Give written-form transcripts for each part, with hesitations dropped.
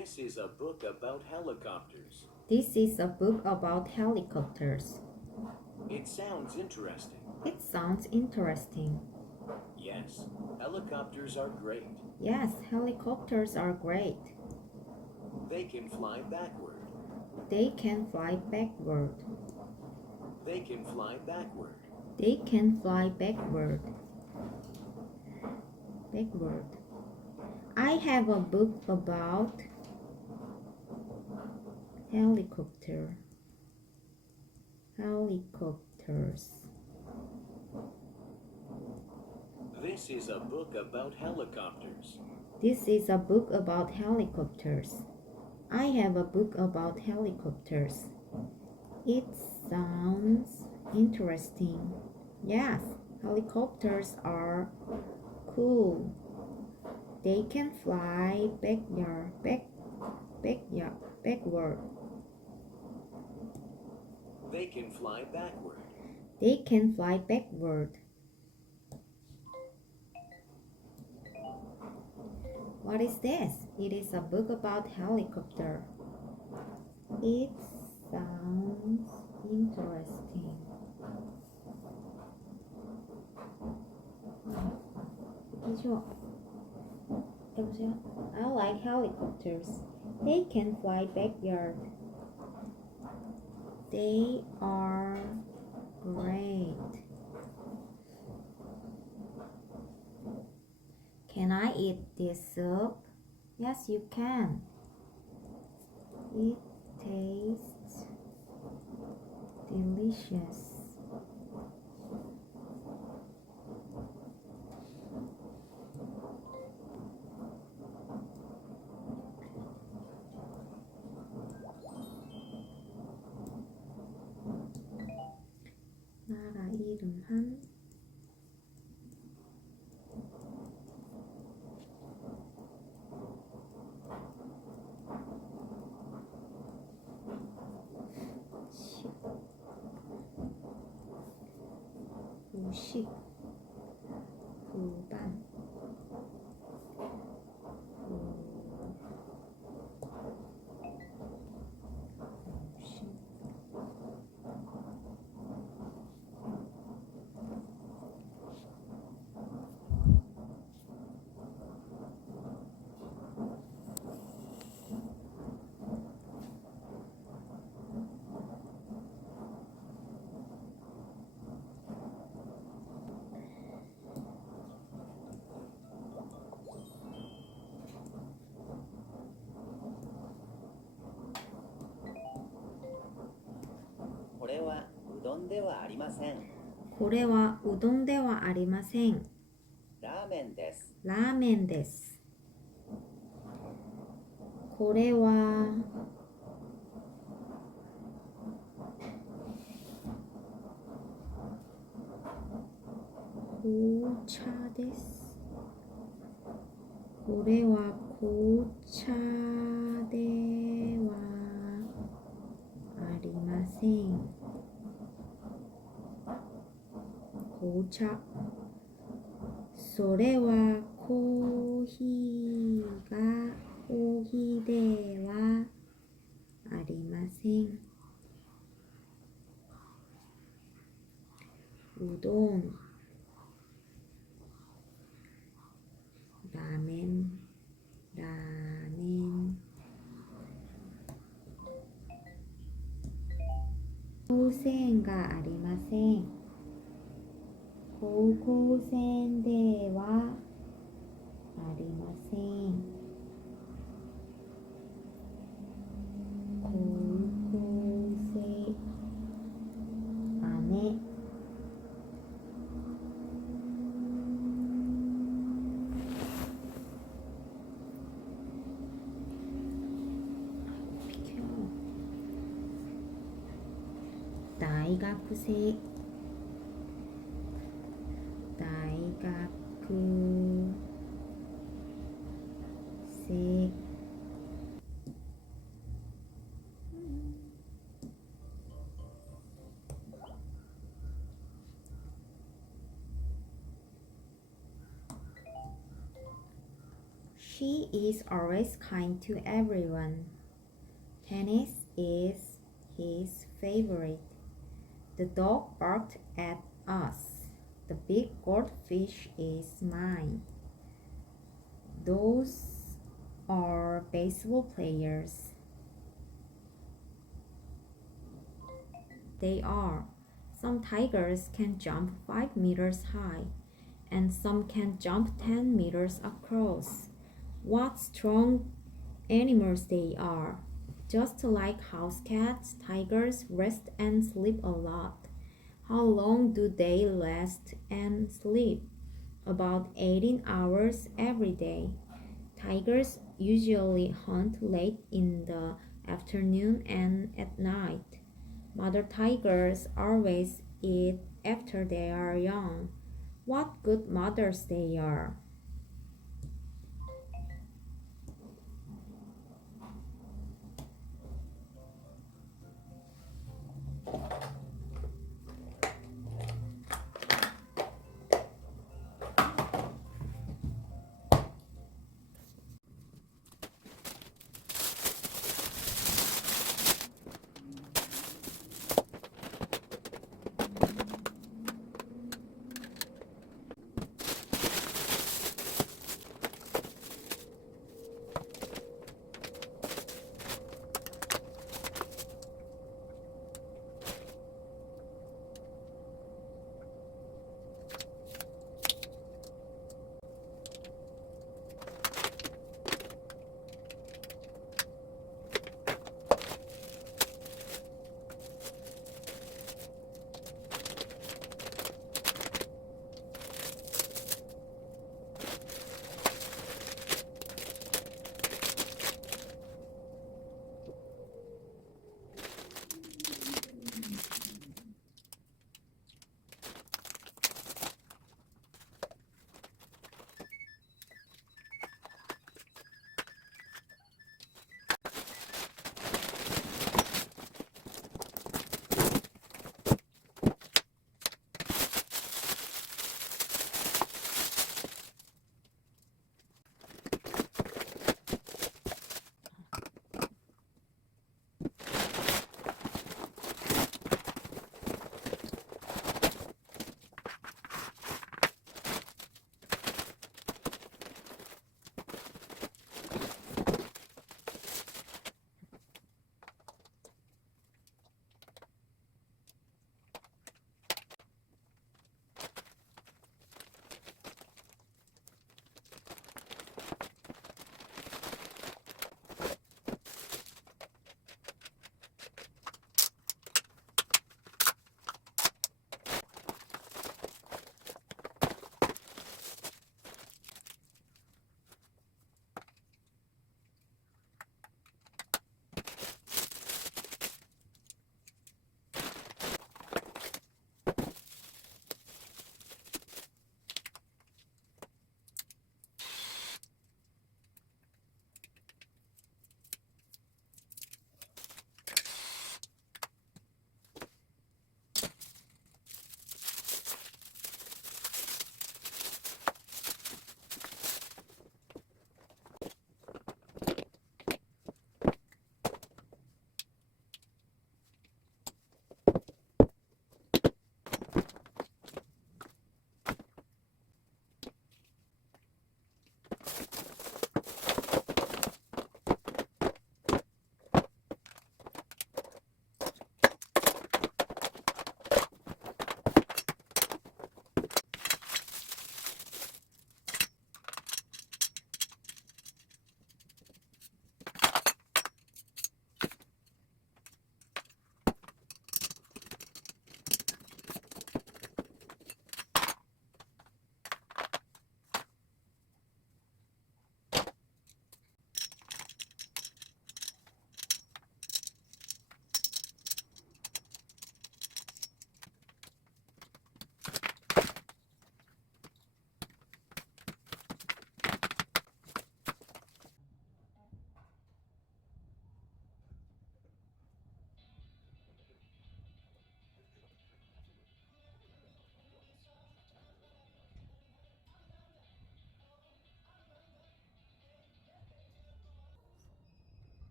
This is a book about helicopters. This is a book about helicopters. It sounds interesting. It sounds interesting. Yes, helicopters are great. Yes, helicopters are great. They can fly backward. They can fly backward. They can fly backward. They can fly backward. Backward. I have a book about helicopters. This is a book about helicopters. This is a book about helicopters. I have a book about helicopters. It sounds interesting. Yes, helicopters are cool. They can fly backward. They can fly backward. They can fly backward. What is this? It is a book about helicopter. It sounds interesting. 여보세요? I like helicopters. They can fly backyard. They are great. Can I eat this soup? Yes, you can. It tastes delicious. 나라 이름 한 우식 우반 우식これはうどんではありません。これはうどんではありません。ラーメンです。ラーメンです。これは紅茶です。これは紅茶ではありません。紅茶。それはコーヒーではありません。うどん、ラーメン、高線がありません。高校線ではありません。高校生、姉。大学生、大学生。She is always kind to everyone. Tennis is his favorite. The dog barked at us. The big goldfish is mine. Those are baseball players. They are. Some tigers can jump 5 meters high, and some can jump 10 meters across. What strong animals they are! Just like house cats, tigers rest and sleep a lot. How long do they rest and sleep? About 18 hours every day. Tigers usually hunt late in the afternoon and at night. Mother tigers always eat after they are young. What good mothers they are!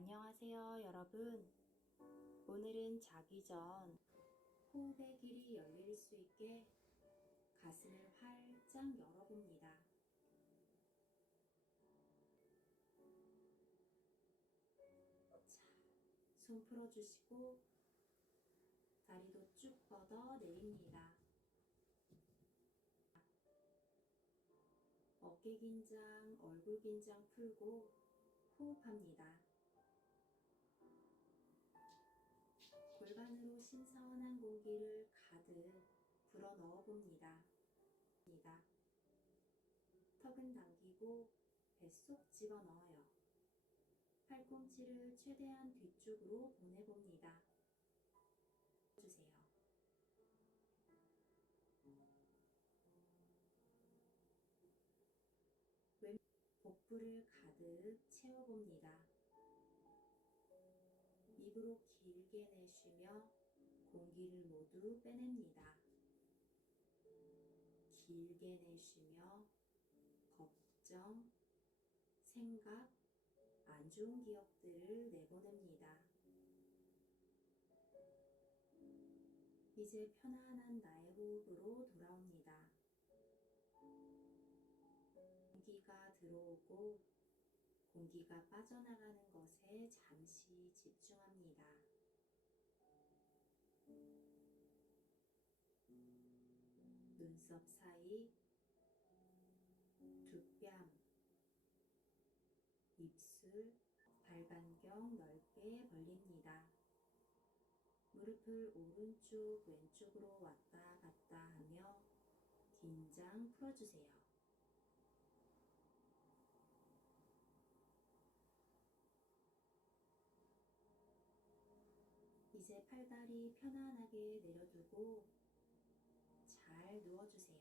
안녕하세요, 여러분. 오늘은 자기 전 호흡의 길이 열릴 수 있게 가슴을 활짝 열어봅니다. 자, 손 풀어주시고 다리도 쭉 뻗어 내립니다. 어깨 긴장, 얼굴 긴장 풀고 호흡합니다. 골반으로 신선한 공기를 가득 불어 넣어 봅니다. 턱은 당기고 뱃속 집어넣어요. 팔꿈치를 최대한 뒤쪽으로 보내봅니다. 주세요. 복부를 가득 채워봅니다. 입으로 길게 내쉬며 공기를 모두 빼냅니다. 길게 내쉬며 걱정, 생각, 안 좋은 기억들을 내보냅니다. 이제 편안한 나의 호흡으로 돌아옵니다. 공기가 들어오고 공기가 빠져나가는 것에 잠시 집중합니다. 눈썹 사이, 두뺨, 입술, 발간격 넓게 벌립니다. 무릎을 오른쪽, 왼쪽으로 왔다 갔다 하며 긴장 풀어주세요. 이제 팔다리 편안하게 내려두고 잘 누워주세요.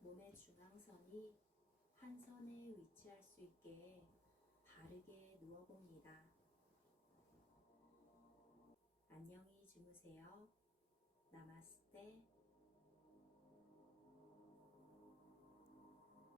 몸의 중앙선이 한 선에 위치할 수 있게 바르게 누워봅니다. 안녕히 주무세요. 나마스테.